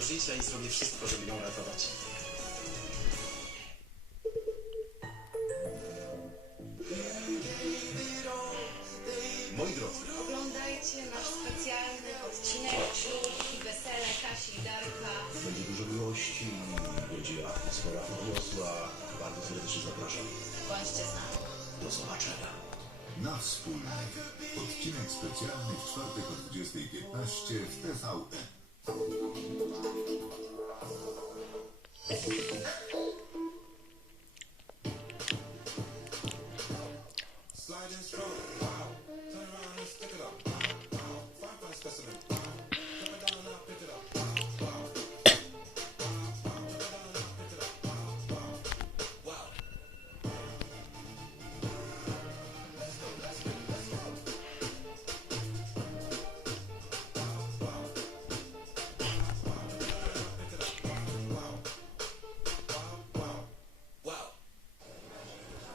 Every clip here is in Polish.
twojego życia i zrobię wszystko, żeby ją ratować. Moi drodzy, Oglądajcie nasz specjalny odcinek Ślub i wesele Kasi i Darka. Będzie dużo miłości, będzie atmosfera podniosła. Bardzo serdecznie zapraszam. Bądźcie z nami. Do zobaczenia. Na wspólny. Odcinek specjalny w czwartek o 20.15 w TVN.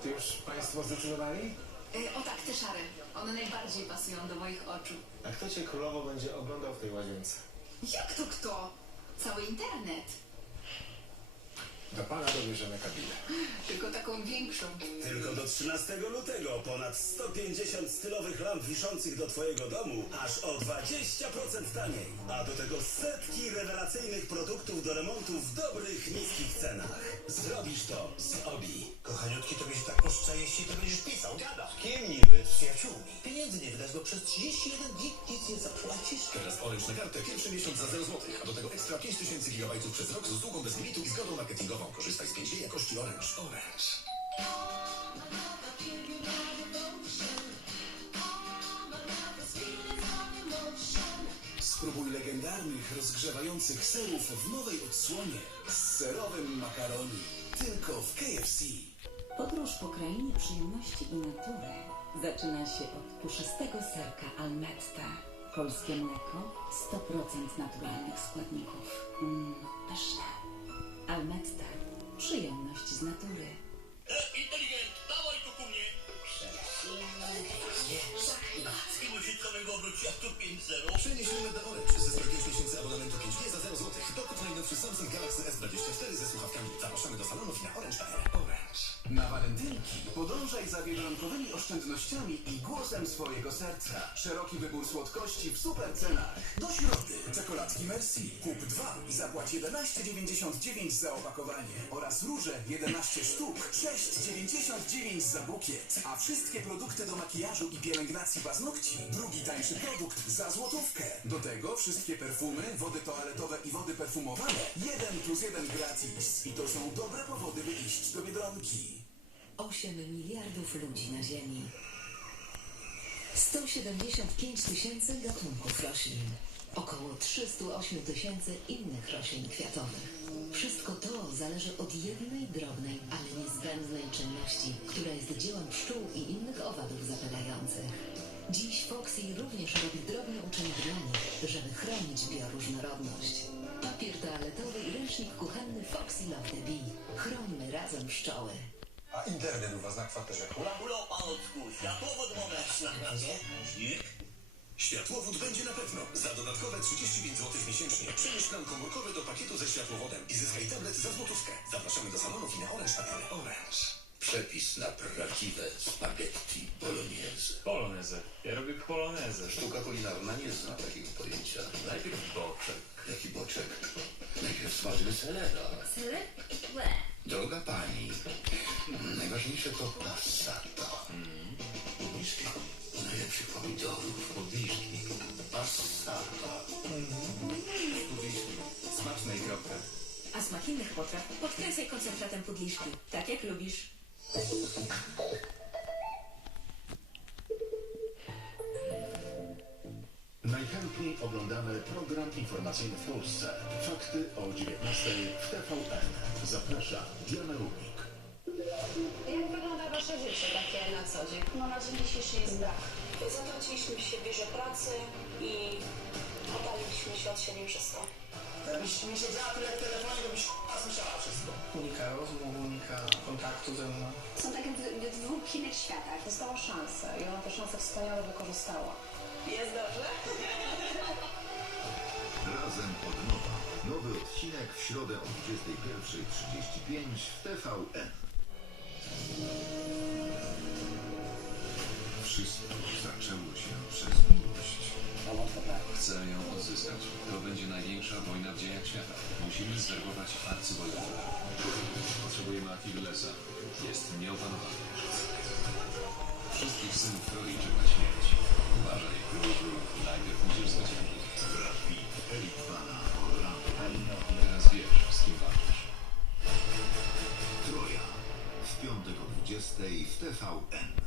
To już Państwo zdecydowali? Y, o tak, te szare. One najbardziej pasują do moich oczu. A kto Cię królowo będzie oglądał w tej łazience? Jak to kto? Cały internet. Do Pana dobierzemy kabinę. Tylko taką większą. Tylko do 13 lutego ponad 150 stylowych lamp wiszących do Twojego domu aż o 20% taniej. A do tego setki rewelacyjnych produktów do remontu w dobrych, niskich cenach. Zrobisz to z Obi. Kochaniutki, to byś tak poszczęści, to będziesz pisał, gada. Z kim niby? Z przyjaciółmi. Pieniędzy nie wydasz, bo przez 31 dni nic nie zapłacisz. Teraz Orange na kartę pierwszy miesiąc za 0 zł, a do tego ekstra 5000 GB przez rok z usługą bez limitu i zgodą marketingową. Korzystaj z 5G jakości Orange. Orange. Spróbuj legendarnych, rozgrzewających serów w nowej odsłonie z serowym makaroni. Tylko w KFC. Podróż po krainie przyjemności i natury zaczyna się od puszystego serka Almetta. Polskie mleko, 100% naturalnych składników. Mmm, najnowszy Samsung Galaxy S24 ze słuchawkami. Zapraszamy do salonów na orange.pl. Orange. Na walentynki podążaj za biedronkowymi oszczędnościami i głosem swojego serca. Szeroki wybór słodkości w super cenach. Do środy czekoladki Merci. Kup dwa i zapłać 11,99 za opakowanie. Oraz róże 11 sztuk, 6,99 za bukiet. A wszystkie produkty do makijażu i pielęgnacji paznokci. Drugi tańszy produkt za złotówkę. Do tego wszystkie perfumy, wody toaletowe i wody perfumowane. 1 plus 1 gratis. I to są dobre powody, by iść do Biedronki. 8 miliardów ludzi na Ziemi. 175 tysięcy gatunków roślin. Około 308 tysięcy innych roślin kwiatowych. Wszystko to zależy od jednej drobnej, ale niezbędnej czynności, która jest dziełem pszczół i innych owadów zapylających. Dziś Foxy również robi drobne nich, żeby chronić bioróżnorodność. Papier toaletowy i ręcznik kuchenny Foxy Love the Bee. Chrońmy razem pszczoły. A internet u was na kwaterze hula? Panocku, światłowód. Śnieg? Światłowód będzie na pewno. Za dodatkowe 35 zł miesięcznie. Przenieś plan komórkowy do pakietu ze światłowodem i zyskaj tablet za złotówkę. Zapraszamy do salonów i na orange.pl. Orange. Przepis na prawdziwe spaghetti bolognese. Polonezę. Ja robię polonezę. Sztuka kulinarna nie zna takiego pojęcia. Najpierw boczek. Jaki boczek? Najpierw smażymy selera. Seler? Łe. Droga pani, najważniejsze to passata. Pudiszki. Najlepszych pomidorów. Pudiszki. Passata. Pudiszki. Smaczne i kropka. A smak innych potraw podkręcaj koncentratem pudliszki, tak jak lubisz. Najchętniej oglądany program informacyjny w Polsce. Fakty o 19 w TVN. Zaprasza Diana Rubik. Jak wygląda wasze życie takie na co dzień? No na dzień dzisiejszy jest brak. Zatraciliśmy się w bierze pracy i oddaliliśmy się od siebie przez to. Jakbyś nie siedziała tyle w telefonie, to byś słyszała wszystko. Unika rozmów, unika kontaktu ze mną. Są takie dwóch innych światach. Dostała szansę i ona tę szansę wspaniale wykorzystała. Jest dobrze? Razem od nowa. Nowy Odcinek w środę o 21.35 w TVN. Wszystko zaczęło się przez miłość. Chcę ją odzyskać. To będzie największa wojna w dziejach świata. Musimy zwerbować arcybojownika. Potrzebujemy Achillesa. Jest nieopanowany. Wszystkich synów Troi czeka śmierć. Uważaj, królu. Najpierw musisz zwyciężyć. Brad Pitt, Eric Bana, Orlando Teraz wiesz, z kim walczysz. Troja. W piątek o 20.00 w TVN.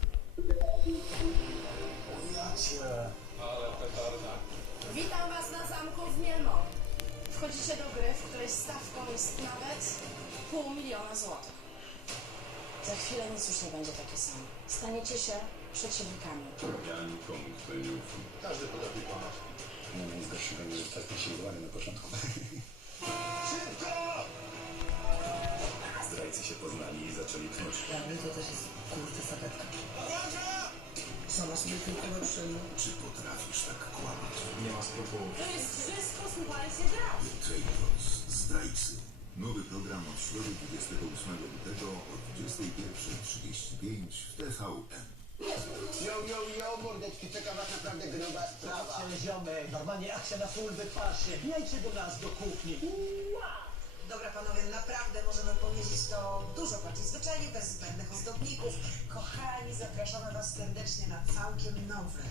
Witam Was na zamku w Mielmo. Wchodzicie do gry, w której stawką jest nawet pół miliona złotych. Za chwilę nic już nie będzie takie samo. Staniecie się przeciwnikami. Ja nikomu tutaj nie ufam. Każdy potrafi kłamać. Nie mam zgorszego, że tak uwagę na początku. Zdrajcy się poznali i zaczęli knuć. Dla mnie to też jest kurde saketka. Sama sobie tylko lepszego. Czy potrafisz tak kłamać? Nie ma skrupułów. To jest wszystko, słuchajcie, raz. Traitors, zdrajcy. Nowy program od środy 28 lutego o 21.35 w TVN. Yo, yo, yo, mordeczki, czeka was naprawdę gruba sprawa. Ziomek, normalnie akcja na full wypasie. Bijajcie do nas do kuchni. Dobra panowie, naprawdę możemy powiedzieć to dużo bardziej zwyczajnie, bez zbędnych ozdobników. Kochani, zapraszamy was serdecznie na całkiem nowe.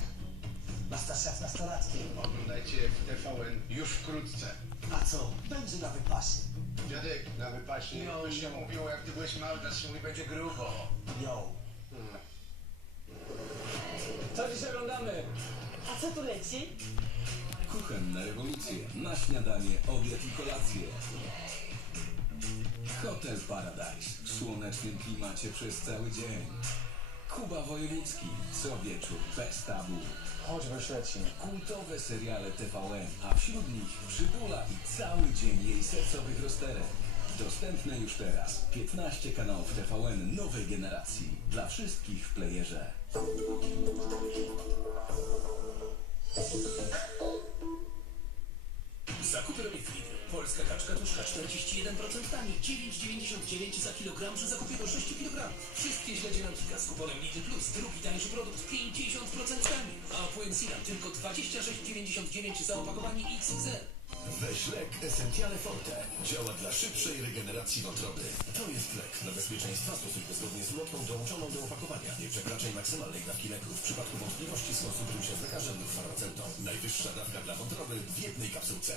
Masterchef nastolatki. Oglądajcie w TVN już wkrótce. A co? Będzie na wypasie. Dziadek, na wypasie. Jo, To się jo. mówiło, jak ty byłeś mały, teraz się mówi, będzie grubo. Yo. Co dziś oglądamy? A co tu leci? Kuchenne rewolucje. Na śniadanie, obiad i kolację. Hotel Paradise. W słonecznym klimacie przez cały dzień. Kuba Wojewódzki. Co wieczór bez tabu. Chodź, wyśledźmy. Kultowe seriale TVN, a wśród nich Przybula i cały dzień jej sercowych rozterek. Dostępne już teraz. 15 kanałów TVN nowej generacji. Dla wszystkich w playerze. Zakupy robi Flick. Polska kaczka tuszka 41% taniej. 9,99 za kilogram przy zakupie do 6 kg. Wszystkie śledzie na Kika z kuponem Lidl Plus. Drugi tańszy produkt 50% taniej. A płyn Silam tylko 26,99 za opakowanie XXL. Weź lek Essentiale Forte. Działa dla szybszej regeneracji wątroby. To jest lek dla bezpieczeństwa. Stosuj go zgodnie z ulotką dołączoną do opakowania. Nie przekraczaj maksymalnej dawki leku. W przypadku wątpliwości skonsultuj się z lekarzem lub farmaceutą. Najwyższa dawka dla wątroby w jednej kapsułce.